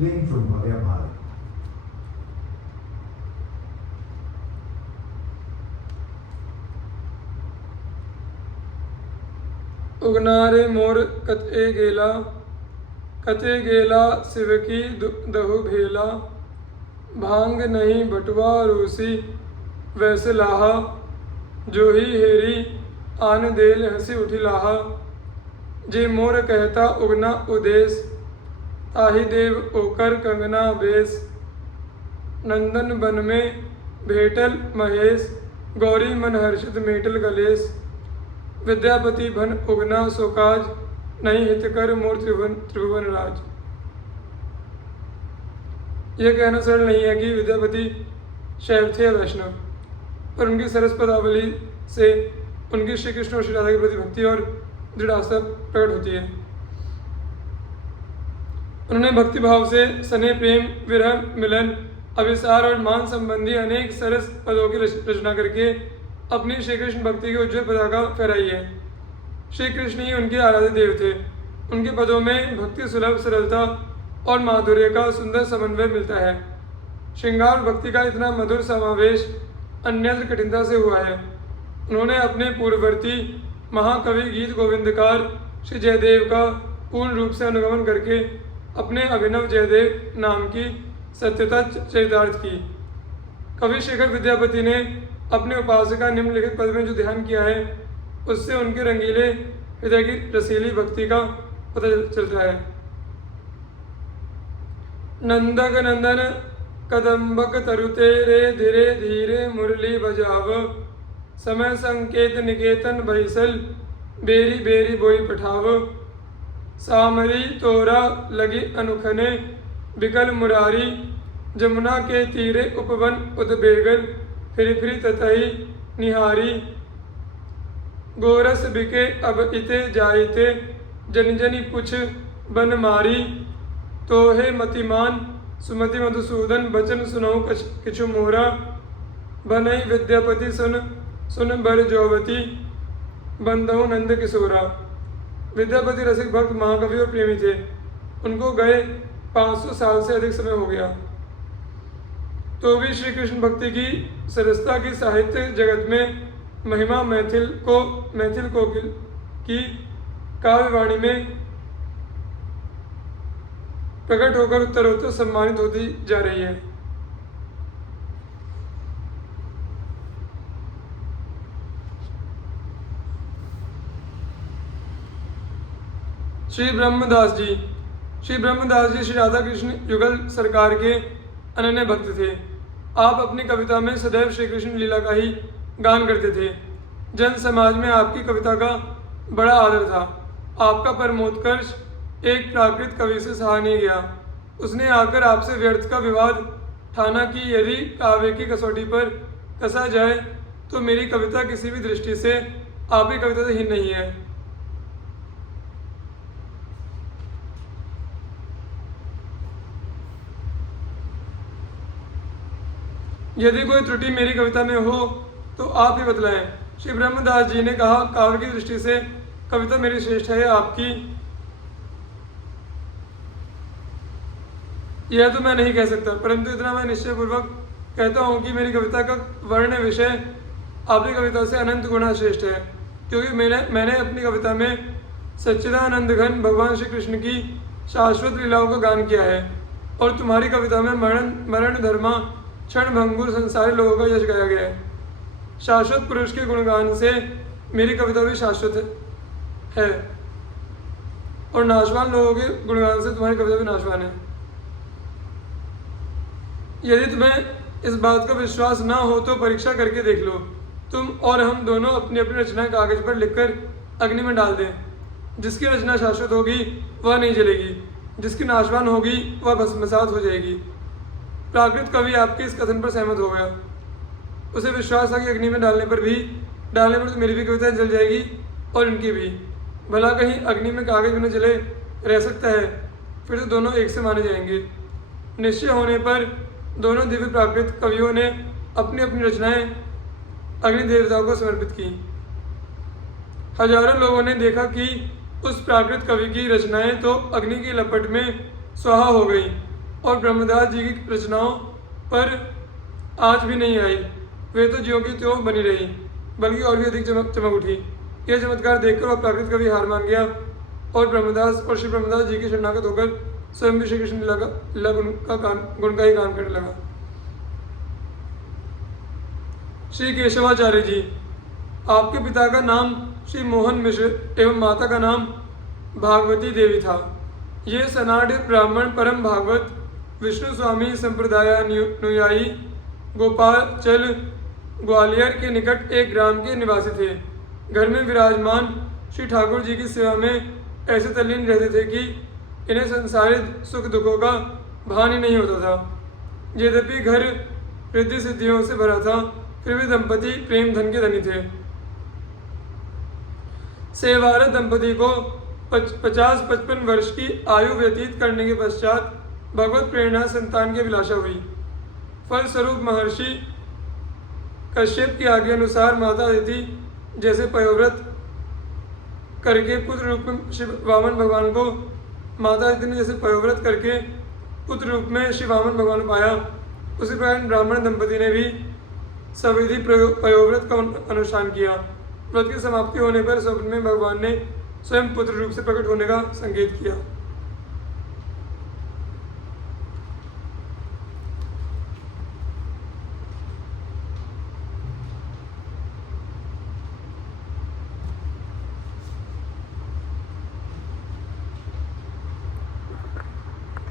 playing from Bhavya Bharat. उगनारे मोर कते गेला शिव की दहु भेला, भांग नहीं बटुआ रूसी वैसे लाहा, जो ही हेरी आन देल हंसी उठी लाहा, जे मोर कहता उगना उदेश, ताहि देव ओकर कंगना बेस, नंदन बन में भेटल महेश, गौरी मन हर्षित मेटल गलेश, विद्यापति भन उगना सोकाज, नहीं हित कर मोर त्रिभुवन राज। यह कहना सरल नहीं है कि विद्यापति शैव थे या वैष्णव, पर उनकी सरस पदावली से उनकी श्री कृष्ण और श्री राधा के प्रति भक्ति और दृढ़ आस्था प्रकट होती है। उन्होंने भक्ति भाव से सने प्रेम, विरह, मिलन, अभिसार और मान संबंधी अनेक सरस पदों की रचना करके अपनी श्री कृष्ण भक्ति की उज्ज्वल पताका फहराई है। श्री कृष्ण ही उनके आराध्य देव थे। उनके पदों में भक्ति सुलभ सरलता और माधुर्य का सुंदर समन्वय मिलता है। श्रृंगार भक्ति का इतना मधुर समावेश अन्यत्र कठिनता से हुआ है। उन्होंने अपने पूर्ववर्ती महाकवि गीत गोविंदकार श्री जयदेव का पूर्ण रूप से अनुगमन करके अपने अभिनव जयदेव नाम की सत्यता चरितार्थ की। कवि शेखर विद्यापति ने अपने उपासका निम्नलिखित पद में जो ध्यान किया है, उससे उनके रंगीले हृदय की रसीली भक्ति का पता चलता है। नंदक नंदन कदम्बक तरु तेरे, धीरे धीरे मुरली बजाव, समय संकेत निकेतन बहिसल, बेरी बेरी बोई पठाव, सामरी तोरा लगी अनुखने, बिकल मुरारी, जमुना के तीरे उपवन उद्बेगल, फिर ततही निहारी, गोरस बिके अब इते जाइते, जन जनी पुछ बन मारी, तोहे मतिमान सुमति मधुसूदन, बचन सुनऊ किछु मोरा, बनई विद्यापति सुन बर जौवती, बंदहु नंद किशोरा। विद्यापति रसिक भक्त महाकवि और प्रेमी थे। उनको गए 500 साल से अधिक समय हो गया, तो भी श्री कृष्ण भक्ति की सरसता की साहित्य जगत में महिमा मैथिल कोकिल की काव्यवाणी में प्रकट होकर उत्तरोत्तर सम्मानित होती जा रही है। श्री ब्रह्मदास जी श्री राधा कृष्ण युगल सरकार के अनन्य भक्त थे। आप अपनी कविता में सदैव श्री कृष्ण लीला का ही गान करते थे। जन समाज में आपकी कविता का बड़ा आदर था। आपका परमोत्कर्ष एक प्राकृत कवि से सहा नहीं गया। उसने आकर आपसे व्यर्थ का विवाद ठाना कि यदि काव्य की कसौटी पर कसा जाए तो मेरी कविता किसी भी दृष्टि से आपकी कविता से हीन नहीं है। यदि कोई त्रुटि मेरी कविता में हो तो आप ही बतलाएं। श्री ब्रह्मदास जी ने कहा, काव्य की दृष्टि से कविता मेरी श्रेष्ठ है, आपकी यह तो मैं नहीं कह सकता, परंतु इतना मैं निश्चय पूर्वक कहता हूँ कि मेरी कविता का वर्ण विषय आपकी कविता से अनंत गुना श्रेष्ठ है, क्योंकि मैंने अपनी कविता में सच्चिदानंद घन भगवान श्री कृष्ण की शाश्वत लीलाओं का गान किया है, और तुम्हारी कविता में मरण धर्मा क्षण भंगुर संसारी लोगों का यश गाया गया है। शाश्वत पुरुष के गुणगान से मेरी कविता भी शाश्वत है, और नाशवान लोगों के गुणगान से तुम्हारी कविता भी नाशवान है। यदि तुम्हें इस बात का विश्वास ना हो तो परीक्षा करके देख लो। तुम और हम दोनों अपनी अपनी रचनाएं कागज पर लिखकर अग्नि में डाल दें। जिसकी रचना शाश्वत होगी वह नहीं जलेगी, जिसकी नाशवान होगी वह भस्मसात हो जाएगी। प्राकृत कवि आपके इस कथन पर सहमत हो गया। उसे विश्वास था कि अग्नि में डालने पर तो मेरी भी कविता जल जाएगी और इनकी भी। भला कहीं अग्नि में कागज बिना जले रह सकता है? फिर तो दोनों एक से माने जाएंगे। निश्चय होने पर दोनों दिव्य प्राकृत कवियों ने अपनी अपनी रचनाएं अग्नि देवताओं को समर्पित की। हजारों लोगों ने देखा कि उस प्राकृत कवि की रचनाएं तो अग्नि की लपट में स्वाहा हो गई, और ब्रह्मदास जी की रचनाओं पर आज भी नहीं आई। वे तो ज्यों की त्यों बनी रही, बल्कि और भी अधिक चमक उठी। यह चमत्कार देखकर वह प्राकृत कवि हार मान गया और श्री ब्रह्मदास जी की शरणागत होकर स्वयं भी श्री कृष्ण लीला गुण का ही गान करने लगा। श्री केशवाचार्य जी, आपके पिता का नाम श्री मोहन मिश्र एवं माता का नाम भागवती देवी था। ये सनाढ़ ब्राह्मण परम भागवत विष्णु स्वामी संप्रदायानुयायी गोपालचल ग्वालियर के निकट एक ग्राम के निवासी थे। घर में विराजमान श्री ठाकुर जी की सेवा में ऐसे तल्लीन रहते थे कि इन्हें संसारिक सुख दुखों का भान ही नहीं होता था। यद्यपि घर रिद्धि सिद्धियों से भरा था, फिर भी दंपति प्रेम धन के धनी थे। सेवारत दंपति को 50-55 वर्ष की आयु व्यतीत करने के पश्चात भगवत प्रेरणा संतान की अभिलाषा हुई। फलस्वरूप महर्षि कश्यप की आज्ञा अनुसार माता अदिति जैसे पयोव्रत करके पुत्र रूप में शिव वामन भगवान को माता अदिति ने जैसे पयोव्रत करके पुत्र रूप में शिव वामन भगवान पाया, उसी प्रकार ब्राह्मण दंपति ने भी सविधि पयोव्रत का अनुष्ठान किया। व्रत की समाप्ति होने पर स्वप्न में भगवान ने स्वयं पुत्र रूप से प्रकट होने का संकेत किया।